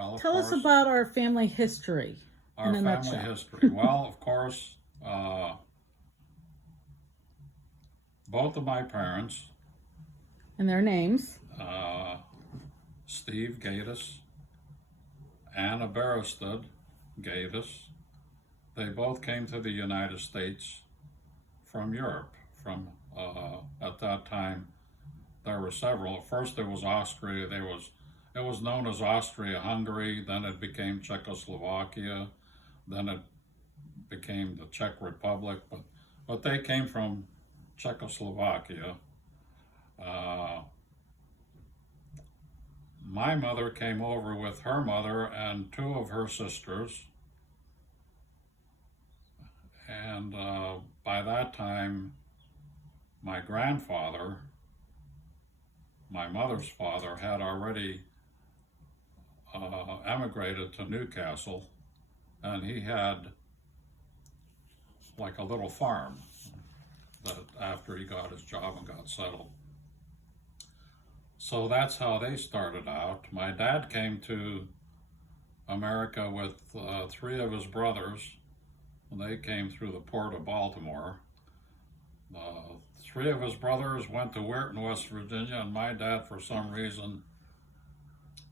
Well, of Tell us course, about our family history our in a family nutshell. history. Well, of course, both of my parents, And their names. uh, Steve Gaydos, Anna Berested Gaydos, they both came to the United States from Europe. From at that time, there were several. First, there was Austria. It was known as Austria-Hungary. Then it became Czechoslovakia. Then it became the Czech Republic. But they came from Czechoslovakia. Uh, my mother came over with her mother and two of her sisters. And by that time, my grandfather, my mother's father, had already emigrated to Newcastle, and he had like a little farm that after he got his job and got settled. So that's how they started out. My dad came to America with three of his brothers. They came through the port of Baltimore. Three of his brothers went to Weirton, West Virginia, and my dad, for some reason,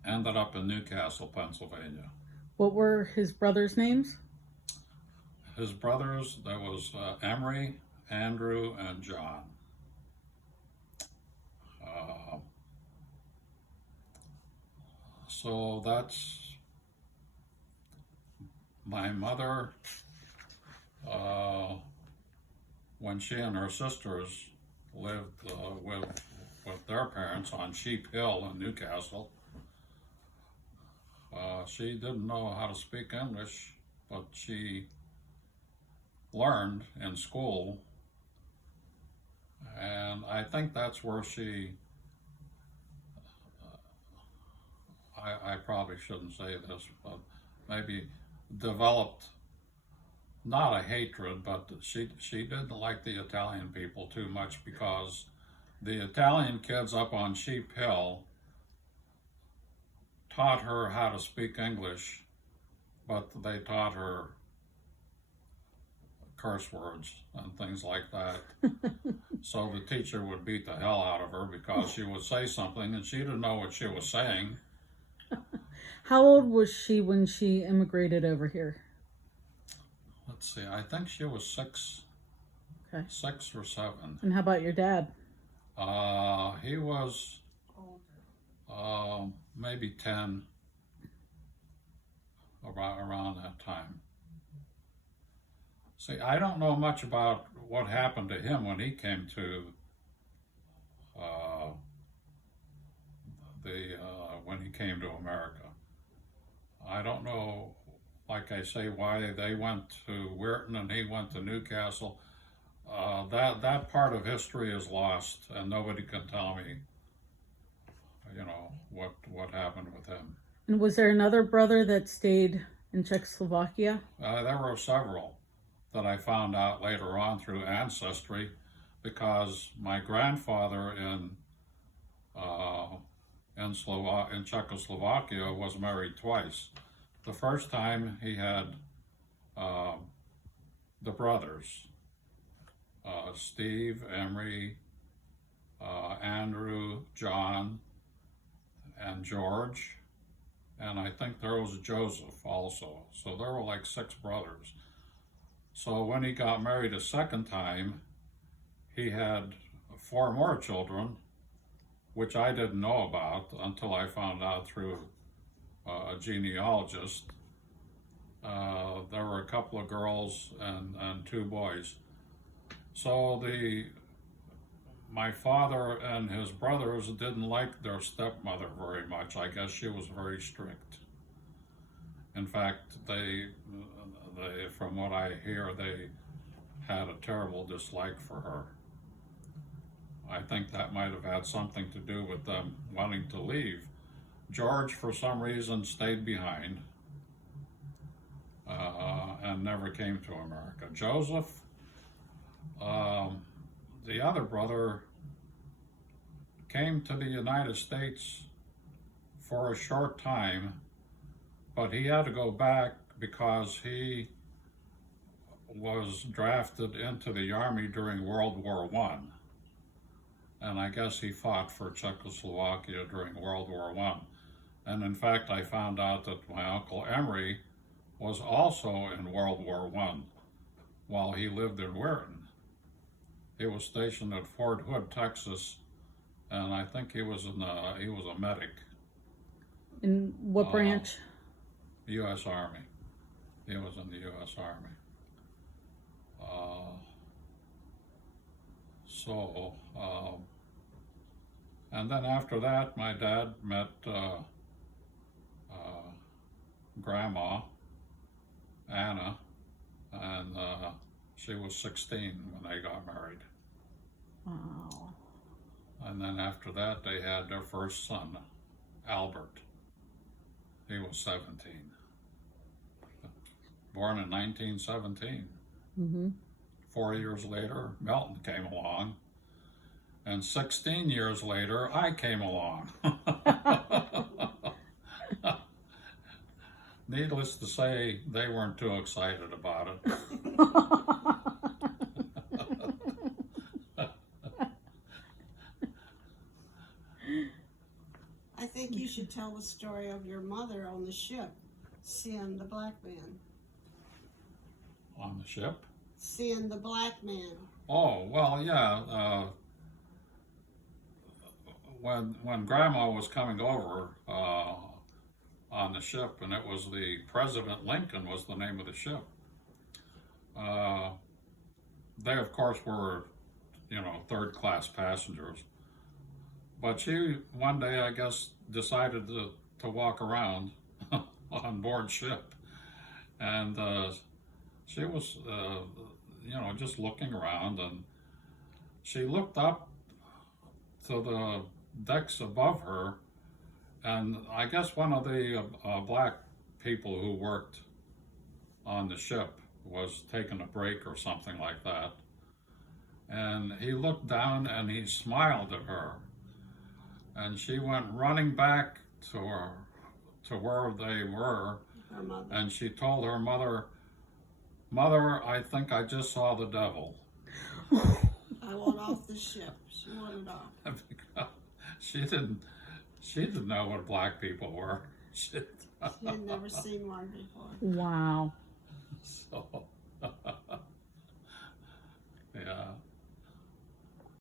ended up in Newcastle, Pennsylvania. What were his brothers' names? His brothers, there was Emery, Andrew, and John. So that's my mother. When she and her sisters lived with their parents on Sheep Hill in Newcastle, she didn't know how to speak English, but she learned in school, and I think that's where she, I probably shouldn't say this, but maybe developed not a hatred, but she didn't like the Italian people too much, because the Italian kids up on Sheep Hill taught her how to speak English, but they taught her curse words and things like that. So the teacher would beat the hell out of her because she would say something and she didn't know what she was saying. How old was she when she immigrated over here? Let's see, I think she was six, Okay. 6 or 7. And how about your dad? He was maybe 10, around that time. See, I don't know much about what happened to him when he came to when he came to America. I don't know, like I say, why they went to Weirton and he went to Newcastle. That part of history is lost, and nobody can tell me, what happened with him. And was there another brother that stayed in Czechoslovakia? There were several that I found out later on through ancestry, because my grandfather in Czechoslovakia was married twice. The first time he had the brothers, Steve, Emery, Andrew, John, and George, and I think there was Joseph also. So there were like 6 brothers. So when he got married a second time, he had 4 more children, which I didn't know about until I found out through a genealogist. There were a couple of girls and 2 boys. So my father and his brothers didn't like their stepmother very much. I guess she was very strict. In fact, they from what I hear, they had a terrible dislike for her. I think that might have had something to do with them wanting to leave. George, for some reason, stayed behind and never came to America. Joseph, the other brother, came to the United States for a short time, but he had to go back because he was drafted into the army during World War One, and I guess he fought for Czechoslovakia during World War One. And in fact, I found out that my Uncle Emery was also in World War One while he lived in Weirton. He was stationed at Fort Hood, Texas, and I think he was a medic. In what branch? U.S. Army. He was in the U.S. Army. And then after that, my dad met Grandma, Anna, and she was 16 when they got married. Wow. And then after that, they had their first son, Albert. He was 17. Born in 1917. Mm-hmm. 4 years later, Milton came along. And 16 years later, I came along. Needless to say, they weren't too excited about it. I think you should tell the story of your mother on the ship, seeing the black man. On the ship? Seeing the black man. Oh, well, yeah. When Grandma was coming over on the ship, and it was the President Lincoln was the name of the ship. They, of course, were, third-class passengers. But she, one day, I guess, decided to walk around on board ship. And she was, just looking around, and she looked up to the decks above her, and I guess one of the black people who worked on the ship was taking a break or something like that. And he looked down and he smiled at her. And she went running back to where they were, Her mother. and she told her mother, "Mother, I think I just saw the devil." I want off the ship. She wanted off. She didn't know what black people were. She had never seen one before. Wow. So